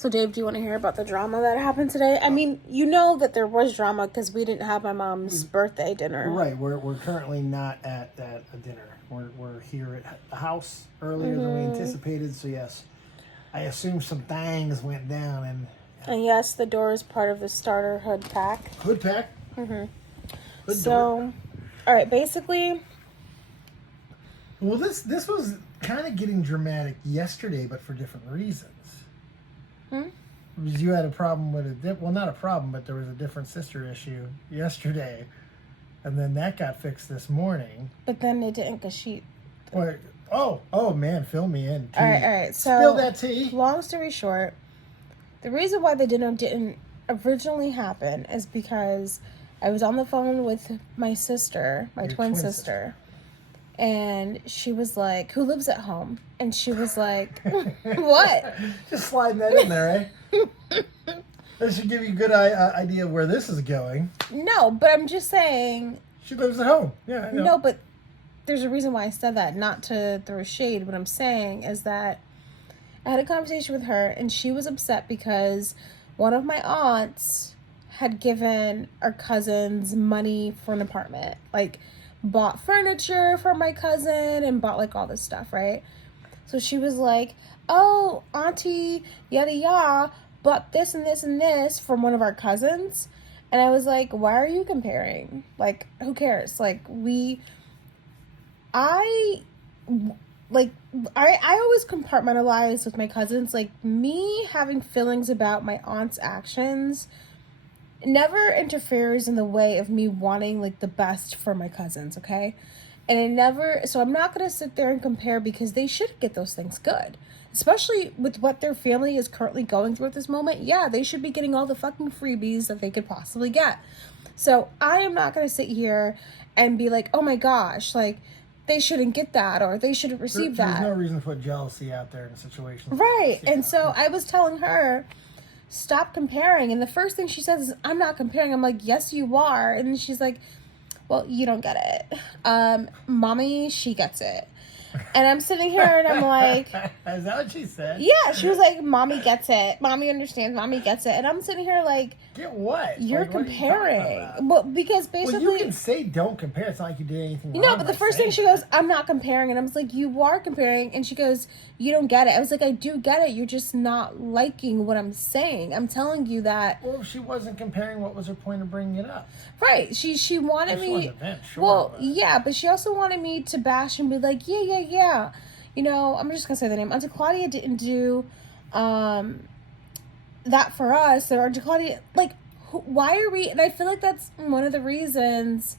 So, Dave, do you want to hear about the drama that happened today? I mean, you know that there was drama because we didn't have my mom's birthday dinner. Right. We're currently not at a dinner. We're here at the house earlier than we anticipated. So, yes, I assume some things went down. And yes, the door is part of the starter hood pack. Hood pack? Mm-hmm. Hood So, door. all right, basically... Well, this was kind of getting dramatic yesterday, but for different reasons. Because you had a problem with well, not a problem, but there was a different sister issue yesterday, and then that got fixed this morning. But then it didn't because she... Oh man, fill me in. All right. So, spill that tea. Long story short, the reason why the dinner didn't originally happen is because I was on the phone with my sister, my twin sister. And she was like, who lives at home? And she was like, what? Just sliding that in there, eh? That should give you a good idea of where this is going. No, but I'm just saying. She lives at home. Yeah, I know. No, but there's a reason why I said that. Not to throw shade. What I'm saying is that I had a conversation with her, and she was upset because one of my aunts had given our cousins money for an apartment. Like, bought furniture for my cousin and bought like all this stuff, right? So she was like, oh, auntie yada yada bought this and this and this from one of our cousins. And I was like, why are you comparing? Like, who cares? Like, I always compartmentalize with my cousins. Like, me having feelings about my aunt's actions never interferes in the way of me wanting like the best for my cousins, okay? And so I'm not going to sit there and compare because they should get those things good. Especially with what their family is currently going through at this moment. Yeah, they should be getting all the fucking freebies that they could possibly get. So I am not going to sit here and be like, oh my gosh, like they shouldn't get that or they shouldn't receive that. There's no reason to put jealousy out there in a situation. Right. And so I was telling her, stop comparing. And the first thing she says is, I'm not comparing. I'm like, yes, you are. And she's like, well, you don't get it. Mommy, she gets it. And I'm sitting here and I'm like... Is that what she said? Yeah, she was like, Mommy gets it. Mommy understands. Mommy gets it. And I'm sitting here like... Get what? You're like, comparing. What Well, because basically... Well, you can say don't compare. It's not like you did anything wrong. No, but the first thing she goes, I'm not comparing. And I was like, you are comparing. And she goes, you don't get it. I was like, I do get it. You're just not liking what I'm saying. I'm telling you that... Well, if she wasn't comparing, what was her point of bringing it up? Right. She wanted me... Event, sure, well, yeah, but she also wanted me to bash and be like, yeah. You know, I'm just going to say the name. Auntie Claudia didn't do that for us. Or Auntie Claudia, like, why are we... And I feel like that's one of the reasons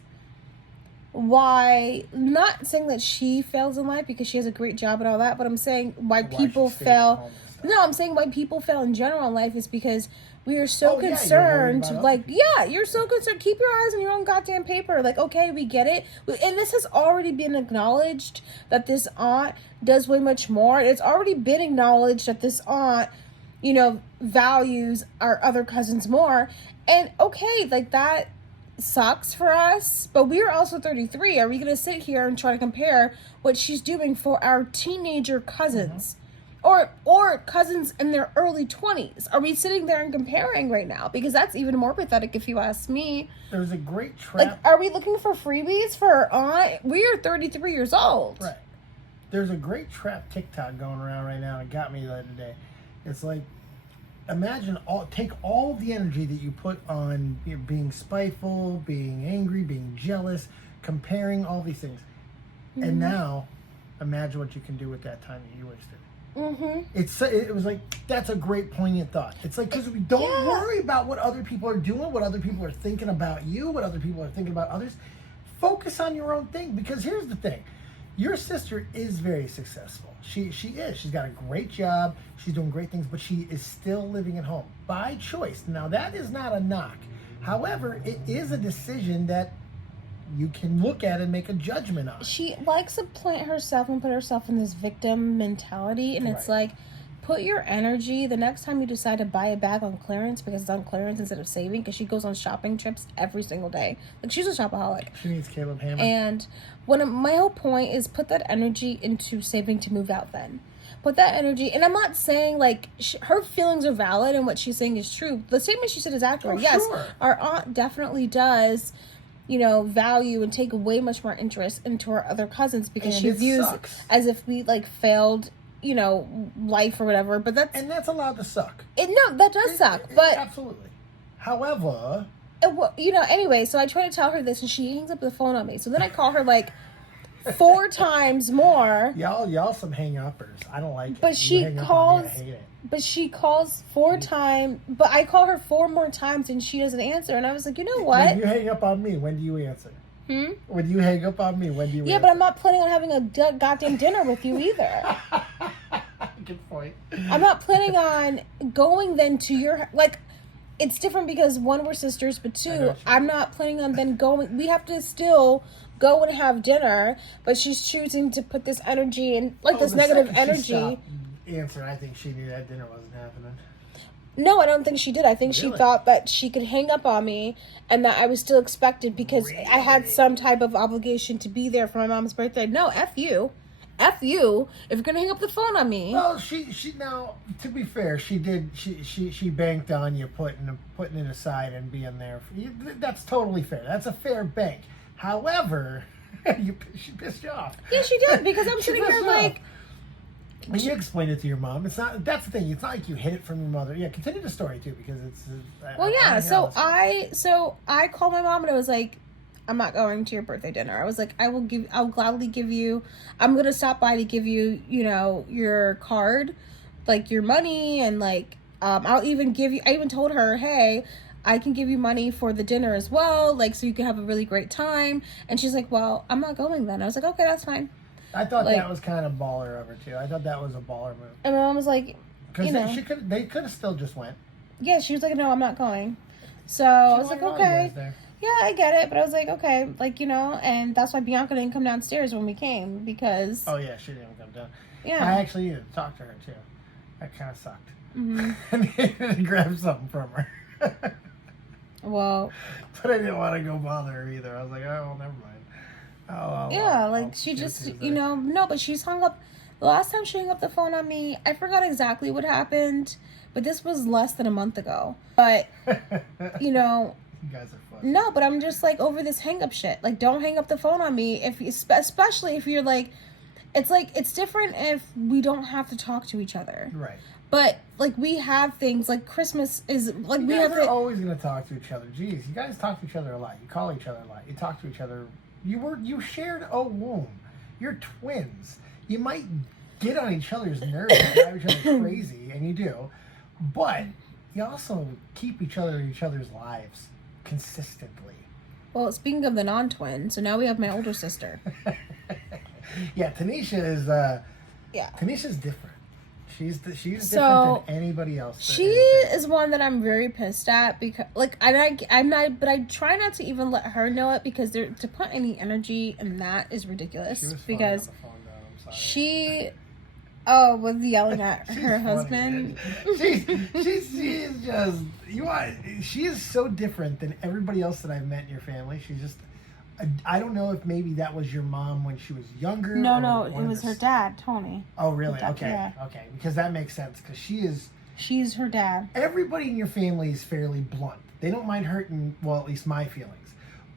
why... Not saying that she fails in life because she has a great job and all that, but I'm saying why people fail... No, I'm saying why people fail in general in life is because we are so concerned. You're so concerned. Keep your eyes on your own goddamn paper. Like, okay, we get it. And this has already been acknowledged that this aunt does way much more. It's already been acknowledged that this aunt, you know, values our other cousins more. And okay, like that sucks for us, but we are also 33. Are we going to sit here and try to compare what she's doing for our teenager cousins? Or cousins in their early 20s? Are we sitting there and comparing right now? Because that's even more pathetic if you ask me. There's a great trap. Like, are we looking for freebies for our aunt? We are 33 years old. Right. There's a great trap TikTok going around right now. It got me the other day. It's like, imagine, take all the energy that you put on being spiteful, being angry, being jealous, comparing all these things. Mm-hmm. And now, imagine what you can do with that time that you wasted. Mm-hmm. It was like, that's a great poignant thought. It's like, because we don't worry about what other people are doing, what other people are thinking about you, what other people are thinking about others. Focus on your own thing, because here's the thing. Your sister is very successful. She is. She's got a great job. She's doing great things, but she is still living at home by choice. Now, that is not a knock. However, it is a decision that you can look at and make a judgment on. She likes to plant herself and put herself in this victim mentality, and it's like, put your energy the next time you decide to buy a bag on clearance because it's on clearance instead of saving, because she goes on shopping trips every single day. Like, she's a shopaholic. She needs Caleb Hammer. And my whole point is put that energy into saving to move out then. Put that energy, and I'm not saying, like, her feelings are valid and what she's saying is true. The statement she said is accurate. Oh, yes, sure. Our aunt definitely does, you know, value and take way much more interest into our other cousins because she views as if we, like, failed, you know, life or whatever. But that's allowed to suck. No, that does suck. But absolutely. However, you know, anyway, so I try to tell her this, and she hangs up the phone on me. So then I call her, like, 4 times more. Y'all some hang-uppers. I don't like it. But she calls. I hate it. But she calls 4 times. But I call her 4 more times, and she doesn't answer. And I was like, you know what? When you hang up on me, when do you answer? When you hang up on me, when do you answer? Yeah, but I'm not planning on having a goddamn dinner with you either. Good point. I'm not planning on going then to your, like, it's different because 1, we're sisters, but 2, I'm not planning on then going. We have to still go and have dinner, but she's choosing to put this energy in, like, this negative energy. Answer. I think she knew that dinner wasn't happening. No, I don't think she did. I think she thought that she could hang up on me and that I was still expected because I had some type of obligation to be there for my mom's birthday. No, F you. F you if you're going to hang up the phone on me. Well, she now, to be fair, she banked on you putting it aside and being there for you. That's totally fair. That's a fair bank. However, she pissed you off. Yeah, she did, because I'm sitting there like... And you explained it to your mom. It's not. That's the thing. It's not like you hid it from your mother. Yeah, continue the story too, because it's. So I called my mom and I was like, I'm not going to your birthday dinner. I was like, I'll gladly give you. I'm gonna stop by to give you, you know, your card, like your money, and like I'll even give you. I even told her, hey, I can give you money for the dinner as well, like, so you can have a really great time. And she's like, well, I'm not going then. I was like, okay, that's fine. I thought that was kind of baller of her too. I thought that was a baller move. And my mom was like, because they could have still just went. Yeah, she was like, no, I'm not going. So I was like, okay. Yeah, I get it, but I was like, okay, like, you know, and that's why Bianca didn't come downstairs when we came, because... Oh, yeah, she didn't come down. Yeah. I actually needed to talk to her, too. That kind of sucked. Mm-hmm. I needed to grab something from her. Well... But I didn't want to go bother her, either. I was like, oh, well, never mind. She just, you know, no, but she's hung up... The last time she hung up the phone on me, I forgot exactly what happened, but this was less than a month ago. But, you know... You guys are fun. No, but I'm just, like, over this hang-up shit. Like, don't hang up the phone on me, especially if you're, like... It's, like, it's different if we don't have to talk to each other. Right. But, like, we have things, like, Christmas is, like, we have... You're always going to talk to each other. Jeez, you guys talk to each other a lot. You call each other a lot. You talk to each other. You shared a womb. You're twins. You might get on each other's nerves and drive each other crazy, and you do. But you also keep each other's lives consistently. Well, speaking of the non-twin, so now we have my older sister. Yeah, Tanisha is. Tanisha's different. She's different than anybody else. She is one that I'm very pissed at because, like, I'm not, but I try not to even let her know it because to put any energy in that is ridiculous. Because on the phone, though. I'm sorry. She was yelling at her husband. She is just she is so different than everybody else that I've met in your family. She's just. I don't know if maybe that was your mom when she was younger. No, it was her dad, Tony. Oh, really? Dad, okay, yeah. Okay, because that makes sense. Because she's her dad. Everybody in your family is fairly blunt. They don't mind hurting, well, at least my feelings.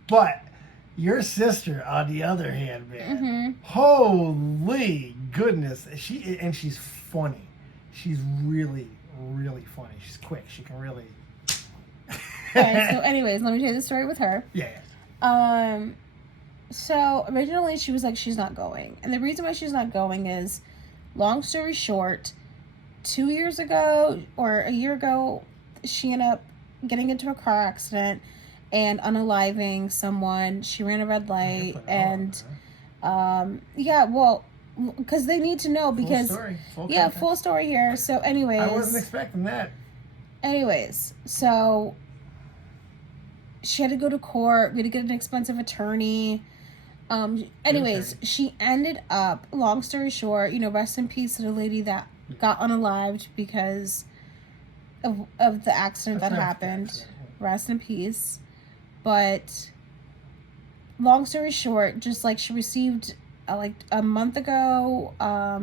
But your sister, on the other hand, man, holy goodness, she's funny. She's really, really funny. She's quick. She can really. Okay, so anyways, let me tell you the story with her. Yeah. So originally she was like, she's not going. And the reason why she's not going is, long story short, 2 years ago or a year ago, she ended up getting into a car accident and unaliving someone. She ran a red light and, because they need to know because, full story here. So anyways. I wasn't expecting that. Anyways, so she had to go to court. We had to get an expensive attorney. Anyways, she ended up, long story short, rest in peace to the lady that got unalived because of the accident that happened. Rest in peace. But long story short, just like she received like a month ago,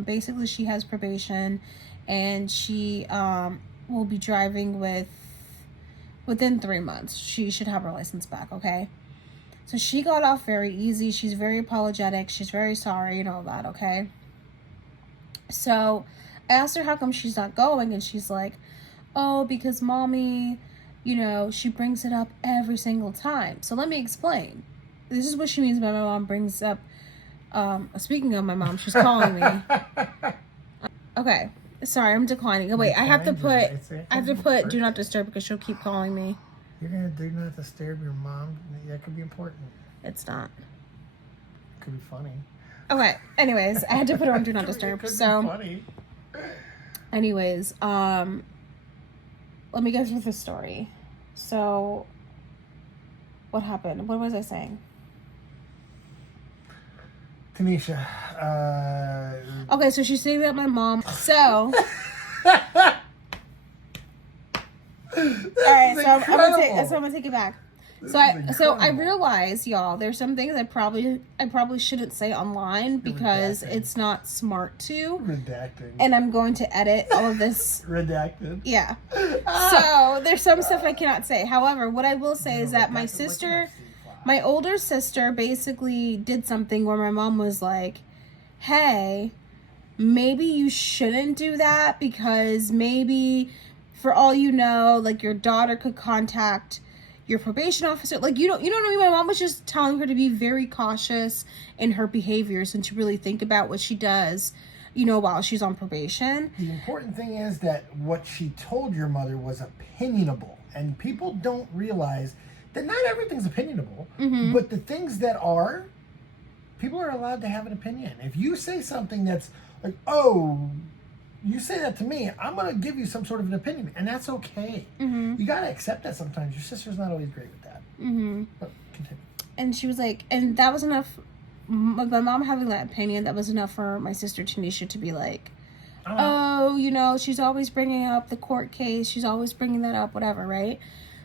basically she has probation, and she will be driving within 3 months. She should have her license back, okay? So she got off very easy. She's very apologetic. She's very sorry and all that, okay? So I asked her how come she's not going, and she's like, oh, because mommy, you know, she brings it up every single time. So let me explain. This is what she means by my mom brings up. Speaking of my mom, she's calling me. Okay, sorry, I'm declining. Oh, wait, I have to put do not disturb because she'll keep calling me. You're gonna do not disturb your mom? That could be important. It's not. Could be funny. Okay. Anyways, I had to put her on do not disturb. So, funny. Anyways, let me go through the story. So, what happened? What was I saying? Tanisha. Okay, so she's saying that my mom. So. Alright, so I'm gonna take it back. So I realize, y'all, there's some things I probably shouldn't say online because it's not smart to. Redacting. And I'm going to edit all of this. Redacted. Yeah. So there's some stuff I cannot say. However, what I will say is that my older sister basically did something where my mom was like, hey, maybe you shouldn't do that because maybe, for all you know, like your daughter could contact your probation officer. Like, you know what I mean? My mom was just telling her to be very cautious in her behaviors and to really think about what she does, you know, while she's on probation. The important thing is that what she told your mother was opinionable. And people don't realize that not everything's opinionable, but the things that are, people are allowed to have an opinion. If you say something that's like, oh, you say that to me, I'm going to give you some sort of an opinion, and that's okay. You got to accept that sometimes. Your sister's not always great with that. But continue. And she was like, and that was enough. My mom having that opinion, that was enough for my sister Tanisha to be like, oh, you know, she's always bringing up the court case. She's always bringing that up, whatever, right?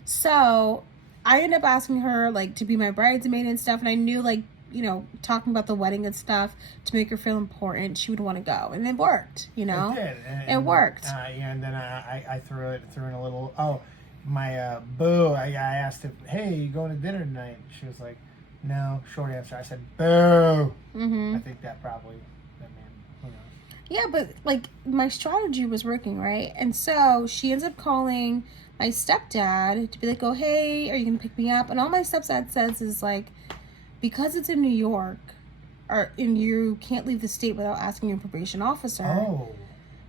So I ended up asking her, like, to be my bridesmaid and stuff, and I knew, like, you know, talking about the wedding and stuff to make her feel important, she would want to go, and it worked. You know, it did. It worked. Yeah, and then I threw in a little. Oh, my boo! I asked if, hey, you going to dinner tonight? She was like, no. Short answer. I said, boo. I think that probably. That man. Who knows? Yeah, but like my strategy was working, right? And so she ends up calling my stepdad to be like, oh, hey, are you gonna pick me up? And all my stepdad says is like, because it's in New York, and you can't leave the state without asking your probation officer. Oh.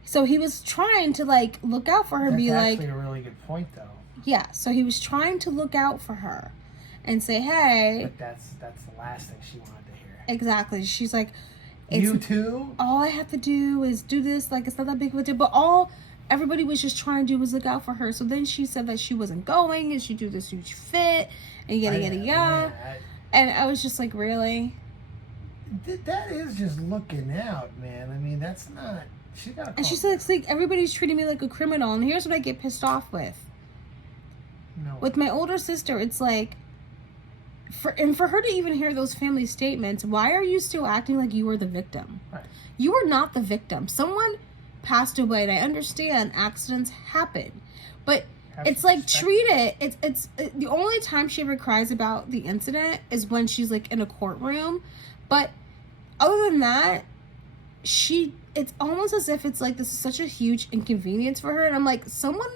So he was trying to, like, look out for her and be like... That's actually a really good point, though. Yeah, so he was trying to look out for her and say, hey... But that's the last thing she wanted to hear. Exactly. She's like... You too? All I have to do is do this. Like, it's not that big of a deal. But everybody was just trying to do was look out for her. So then she said that she wasn't going and she'd do this huge fit and yada. And I was just like, really? That is just looking out, man. I mean, that's not... She got. And she said, it's like, everybody's treating me like a criminal. And here's what I get pissed off with. No. With my older sister, it's like... For her to even hear those family statements, why are you still acting like you were the victim? Right. You are not the victim. Someone passed away, and I understand accidents happen. But... It's like, treat it. It's the only time she ever cries about the incident is when she's like in a courtroom. But other than that, it's almost as if it's like this is such a huge inconvenience for her. And I'm like, someone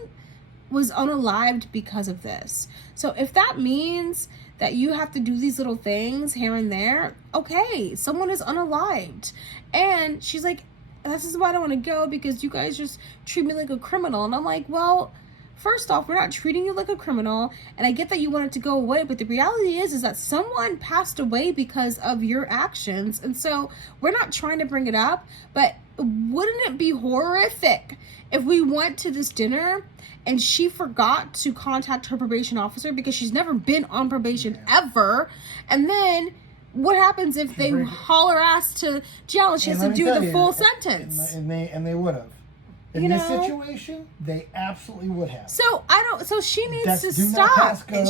was unalived because of this. So if that means that you have to do these little things here and there, okay, someone is unalived. And she's like, this is why I don't want to go because you guys just treat me like a criminal. And I'm like, well... First off, we're not treating you like a criminal, and I get that you want it to go away, but the reality is that someone passed away because of your actions, and so we're not trying to bring it up, but wouldn't it be horrific if we went to this dinner and she forgot to contact her probation officer because she's never been on probation ever, and then what happens if they haul her ass to jail and she has to do the full sentence? And they would have. In this situation, they absolutely would have. So So she needs to stop. And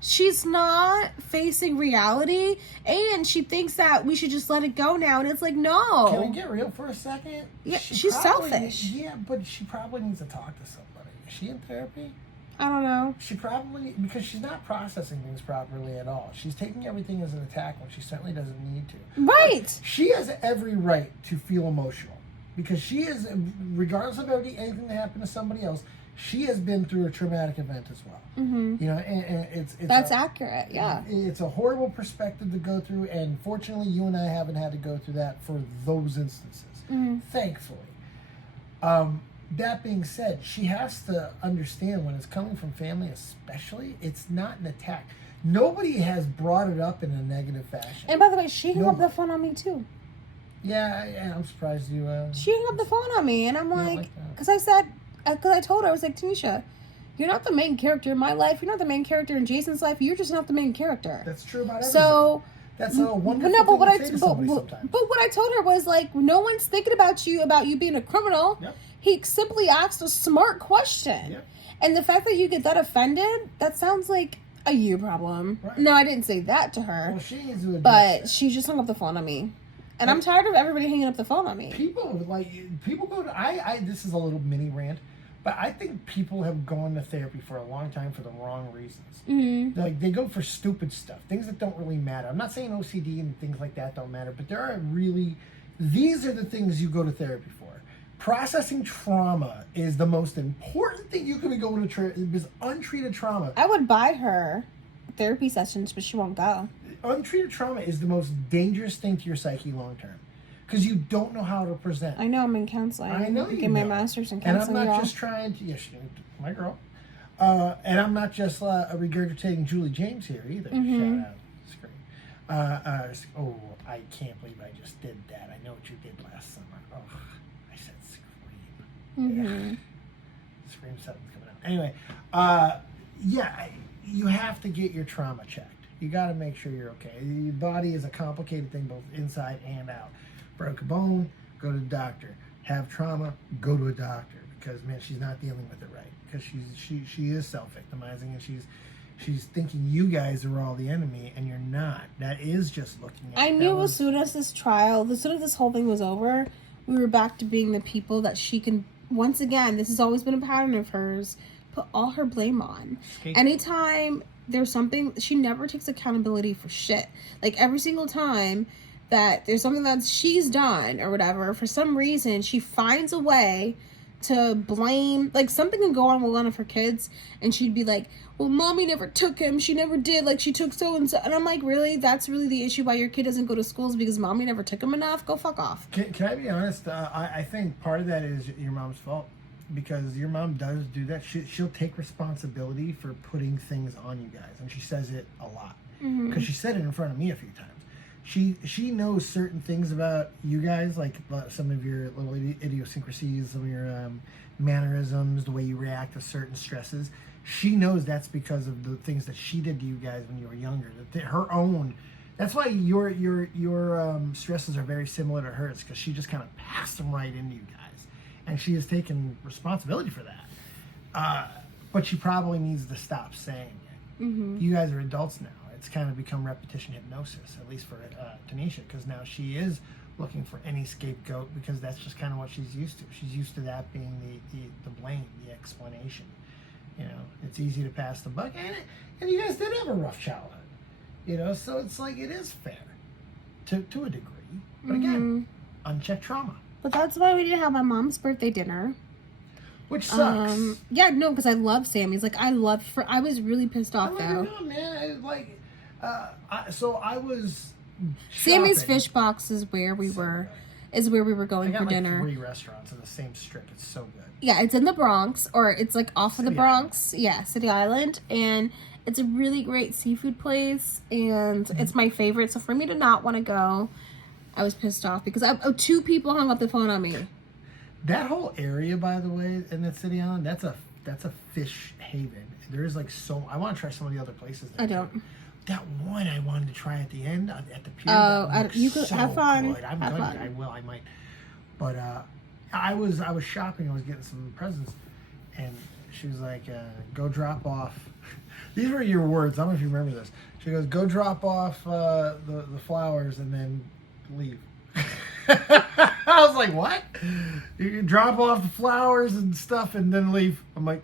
she's not facing reality, and she thinks that we should just let it go now. And it's like, no. Can we get real for a second? Yeah, she's selfish. Yeah, but she probably needs to talk to somebody. Is she in therapy? I don't know. She probably, because she's not processing things properly at all. She's taking everything as an attack when she certainly doesn't need to. Right. She has every right to feel emotional. Because she is, regardless of anything that happened to somebody else, she has been through a traumatic event as well. Mm-hmm. You know, and it's that's accurate. Yeah, it's a horrible perspective to go through, and fortunately, you and I haven't had to go through that for those instances. Mm-hmm. Thankfully. That being said, she has to understand when it's coming from family, especially, it's not an attack. Nobody has brought it up in a negative fashion. And by the way, she hung up the phone on me too. Yeah, I'm surprised you. She hung up the phone on me, and I'm like, because I told her, I was like, Tanisha, you're not the main character in my life. You're not the main character in Jason's life. You're just not the main character. That's true about everybody. So that's a wonderful thing to say to somebody sometimes. But what I told her was like, no one's thinking about you being a criminal. Yep. He simply asked a smart question, and the fact that you get that offended, that sounds like a you problem. Right. No, I didn't say that to her. Well, she needs to but she just hung up the phone on me. And I'm tired of everybody hanging up the phone on me. People go to, this is a little mini rant, but I think people have gone to therapy for a long time for the wrong reasons. Mm-hmm. Like, they go for stupid stuff, things that don't really matter. I'm not saying OCD and things like that don't matter, but these are the things you go to therapy for. Processing trauma is the most important thing you can be going to because untreated trauma. I would buy her therapy sessions, but she won't go. Untreated trauma is the most dangerous thing to your psyche long term because you don't know how to present. I know I'm in counseling. I know you get my master's in counseling. And I'm not just trying to, my girl. And I'm not just regurgitating Julie James here either. Mm-hmm. Shout out, Scream. I can't believe I just did that. I know what you did last summer. Oh, I said Scream. Mm-hmm. Scream 7's coming out. Anyway, you have to get your trauma checked. You got to make sure you're okay. Your body is a complicated thing, both inside and out. Broke a bone, go to the doctor. Have trauma, go to a doctor. Because, man, she's not dealing with it right. Because she is self-victimizing, and she's thinking you guys are all the enemy, and you're not. That is just looking at. I knew as soon as this whole thing was over, we were back to being the people that she can. Once again, this has always been a pattern of hers. Put all her blame on. Anytime there's something, she never takes accountability for shit. Like, every single time that there's something that she's done or whatever, for some reason, she finds a way to blame. Like, something can go on with one of her kids, and she'd be like, well, mommy never took him. She never did. Like, she took so-and-so. And I'm like, really? That's really the issue why your kid doesn't go to schools? Because mommy never took him enough? Go fuck off. Can I be honest? I think part of that is your mom's fault. Because your mom does do that. She'll take responsibility for putting things on you guys. And she says it a lot. Because she said it in front of me a few times. She knows certain things about you guys, like some of your little idiosyncrasies, some of your mannerisms, the way you react to certain stresses. She knows that's because of the things that she did to you guys when you were younger. Her own. That's why your stresses are very similar to hers, because she just kind of passed them right into you guys. And she has taken responsibility for that. But she probably needs to stop saying it. Mm-hmm. You guys are adults now. It's kind of become repetition hypnosis, at least for Tanisha, because now she is looking for any scapegoat, because that's just kind of what she's used to. She's used to that being the blame, the explanation. You know, it's easy to pass the buck. And you guys did have a rough childhood. You know, so it's like it is fair to a degree. But again, unchecked trauma. But that's why we didn't have my mom's birthday dinner. Which sucks. Yeah, no, because I love Sammy's. Like, I was really pissed off, though. I man. I was Sammy's Fish Box is where we were going for dinner. 3 restaurants in the same strip. It's so good. Yeah, it's in the Bronx, or it's like off of the Bronx. Yeah, City Island. And it's a really great seafood place, and it's my favorite. So for me to not want to go, I was pissed off because 2 people hung up the phone on me. That whole area, by the way, in that City Island, that's a fish haven. There is like I want to try some of the other places. I don't. Too. That one I wanted to try at the end at the pier. Oh, you could have fun. Good. I will. I might. But I was shopping. I was getting some presents, and she was like, "Go drop off." These were your words. I don't know if you remember this. She goes, "Go drop off the flowers and then leave." I was like, "What? You can drop off the flowers and stuff and then leave?" I'm like,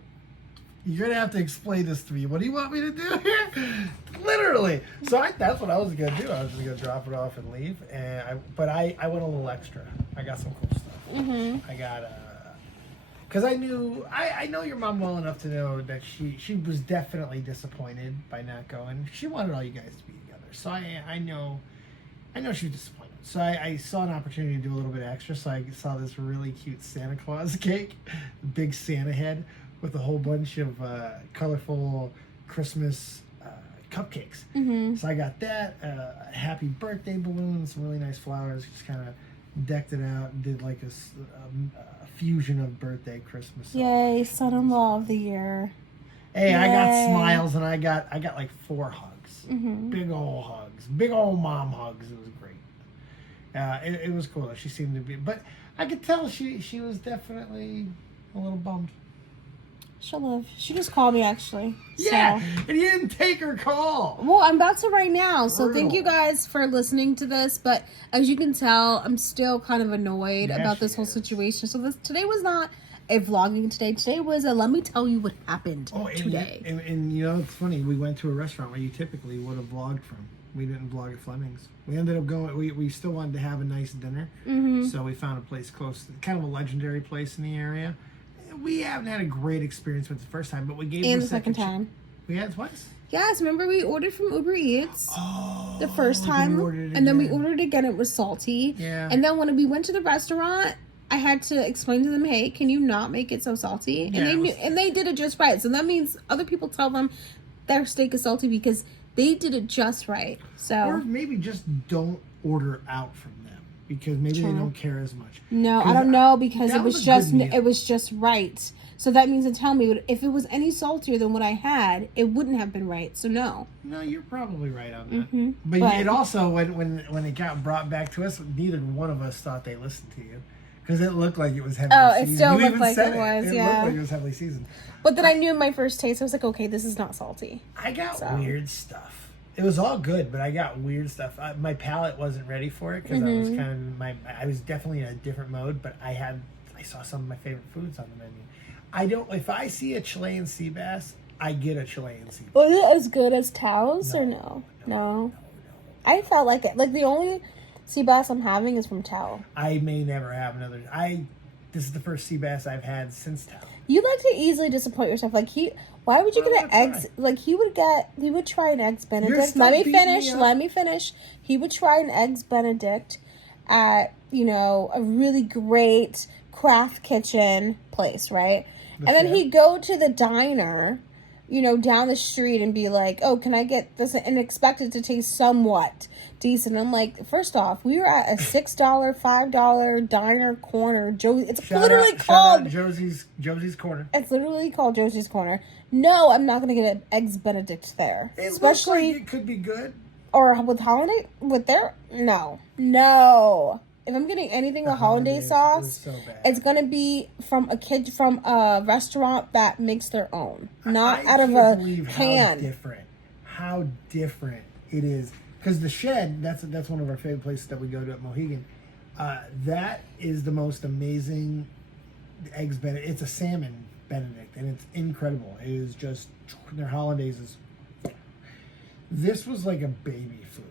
"You're gonna have to explain this to me. What do you want me to do here?" Literally. So that's what I was gonna do. I was gonna drop it off and leave. But I went a little extra. I got some cool stuff. Mm-hmm. I got because I knew I know your mom well enough to know that she was definitely disappointed by not going. She wanted all you guys to be together. So I know she was disappointed. So I saw an opportunity to do a little bit extra. So I saw this really cute Santa Claus cake, big Santa head with a whole bunch of colorful Christmas cupcakes. Mm-hmm. So I got that, happy birthday balloons, some really nice flowers, just kind of decked it out and did like a fusion of birthday, Christmas. Yay, son-in-law of the year. Hey, Yay. I got smiles and I got like 4 hugs. Mm-hmm. Big old hugs. Big old mom hugs. It was great. It was cool. She seemed to be, but I could tell she was definitely a little bummed. She'll live. She just called me actually. Yeah, So. and you didn't take her call. Well, I'm about to right now. So Brutal. thank you guys for listening to this. But as you can tell, I'm still kind of annoyed about this whole situation. So today was not a vlogging today. Today was a let me tell you what happened today. And you know, it's funny. We went to a restaurant where you typically would have vlogged from. We didn't vlog at Fleming's. We ended up going. We still wanted to have a nice dinner, so we found a place close, kind of a legendary place in the area. We haven't had a great experience with the first time, but we gave And it a the second time. We had twice. Yes, remember we ordered from Uber Eats the first then time, we ordered it and then we again. ordered again. It was salty. Yeah. And then when we went to the restaurant, I had to explain to them, "Hey, can you not make it so salty?" And they did it just right. So that means other people tell them their steak is salty because they did it just right. So Or maybe just don't order out from them because maybe they don't care as much. No, I don't know because that it was was a good just meal. it was just right. So that means to tell me if it was any saltier than what I had, it wouldn't have been right. So no. No, you're probably right on that. Mm-hmm. But it also when it got brought back to us, neither one of us thought they listened to you because it looked like it was heavily seasoned. It still You looked even like said it was. It Yeah. looked like it was heavily seasoned. But then I knew in my first taste, I was like, okay, this is not salty. I got weird stuff. It was all good, but I got weird stuff. My palate wasn't ready for it because I was I was definitely in a different mode. But I saw some of my favorite foods on the menu. If I see a Chilean sea bass, I get a Chilean sea bass. Was it as good as Tao's or no? No. I felt like it. Like the only sea bass I'm having is from Tao. I may never have another. This is the first sea bass I've had since Tao. You like to easily disappoint yourself. Like why would you get an eggs? Like he would try an eggs Benedict. Let me finish. He would try an eggs Benedict at a really great craft kitchen place, right? And then he'd go to the diner, down the street and be like, "Oh, can I get this?" and expect it to taste somewhat decent. I'm like, first off, we were at a $6, $5 diner corner. It's literally called Josie's Corner. It's literally called Josie's Corner. No, I'm not gonna get an eggs Benedict there, especially it could be good. Or with hollandaise no. If I'm getting anything with hollandaise sauce, so bad. it's gonna be from a restaurant that makes their own, not out of a can. How different it is. Because the Shed, that's one of our favorite places that we go to at Mohegan. That is the most amazing eggs Benedict. It's a salmon Benedict, and it's incredible. It is just their hollandaises. This was like a baby food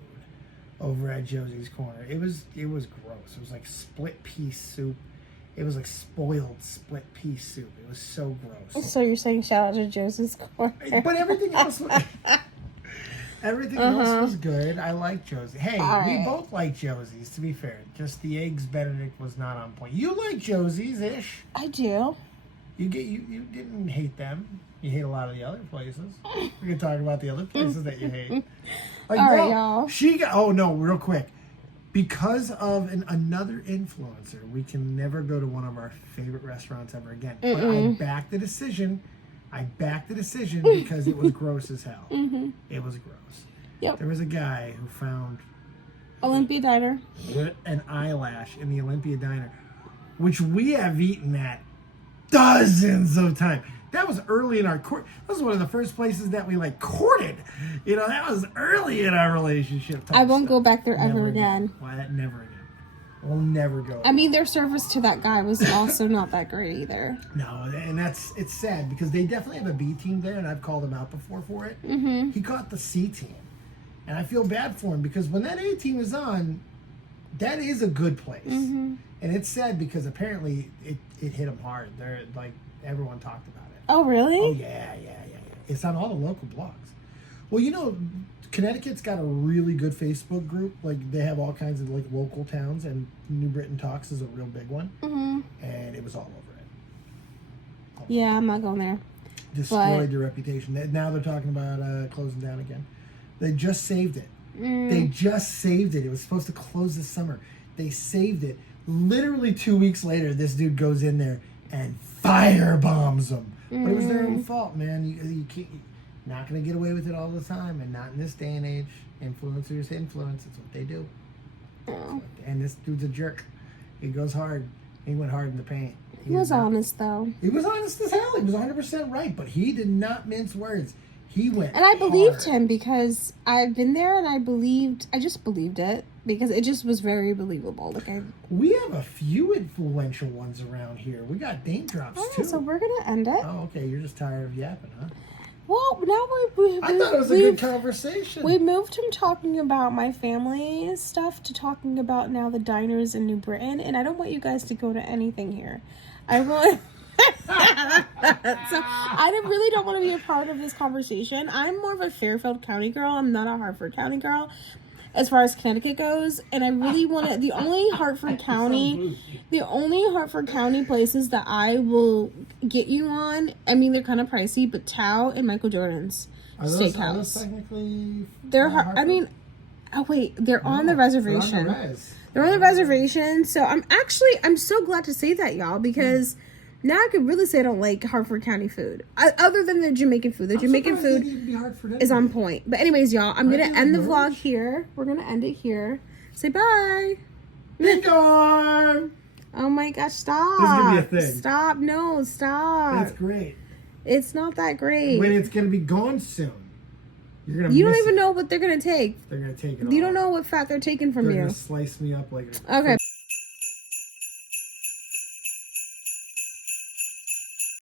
over at Josie's Corner. It was gross. It was like split pea soup. It was like spoiled split pea soup. It was so gross. So you're saying shout out to Josie's Corner? But everything else was else was good. I like Josie. Hey, we both like Josie's, to be fair. Just the eggs Benedict was not on point. You like Josie's ish. I do. You didn't hate them. You hate a lot of the other places. We can talk about the other places that you hate. Like, all right, y'all. Real quick. Because of another influencer, we can never go to one of our favorite restaurants ever again. But I backed the decision. Because it was gross as hell. Mm-hmm. It was gross. Yep. There was a guy who found Olympia Diner an eyelash in the Olympia Diner. which we have eaten at dozens of times. That was early in our court. That was one of the first places that we like courted. You know, that was early in our relationship. I won't go back there ever again. Why that? Never again. We'll never go. I mean, their service to that guy was also not that great either. No, and it's sad because they definitely have a B team there, and I've called him out before for it. Mm-hmm. He caught the C team, and I feel bad for him because when that A team is on, that is a good place. Mm-hmm. And it's sad because apparently it hit him hard. They're like everyone talked about it. Oh, really? Oh yeah. It's on all the local blogs. Well, you know, Connecticut's got a really good Facebook group. Like they have all kinds of like local towns, and New Britain Talks is a real big one. Mm-hmm. And it was all over it. Yeah, I'm not going there. Destroyed their reputation. Now they're talking about closing down again. They just saved it. They just saved it. It was supposed to close this summer. They saved it. Literally 2 weeks later, this dude goes in there and firebombs them. But it was their own fault, man. You can't, you're not going to get away with it all the time, and not in this day and age. Influencers influence. It's what they do. Oh. And this dude's a jerk. He goes hard. He went hard in the paint. He was honest, though. He was honest as hell. He was 100% right, but he did not mince words. He went And I believed hard. him because I've been there and I just believed it because it just was very believable. Like We have a few influential ones around here. We got name drops too. So we're going to end it. Oh, okay. You're just tired of yapping, huh? Well, now I thought it was a good conversation. We moved from talking about my family stuff to talking about now the diners in New Britain, and I don't want you guys to go to anything here. I want... So I really don't want to be a part of this conversation. I'm more of a Fairfield County girl. I'm not a Hartford County girl as far as Connecticut goes, and I really want to... The only Hartford County places that I will get you on, I mean, they're kind of pricey, but Tao and Michael Jordan's Steakhouse. Are those technically... They're I mean, oh wait, they're on the reservation. They're on the reservation, so I'm so glad to say that, y'all, because now I could really say I don't like Hartford County food. Other than the Jamaican food. The Jamaican food is on point. But anyways, y'all, I'm going to end the vlog here. We're going to end it here. Say bye. Big arm. Oh my gosh, stop. This is going to be a thing. Stop. No, stop. That's great. It's not that great. When it's going to be gone soon. You don't even know what they're going to take. They're going to take it all. You don't know what fat they're taking from you. They're going to slice me up like... Okay.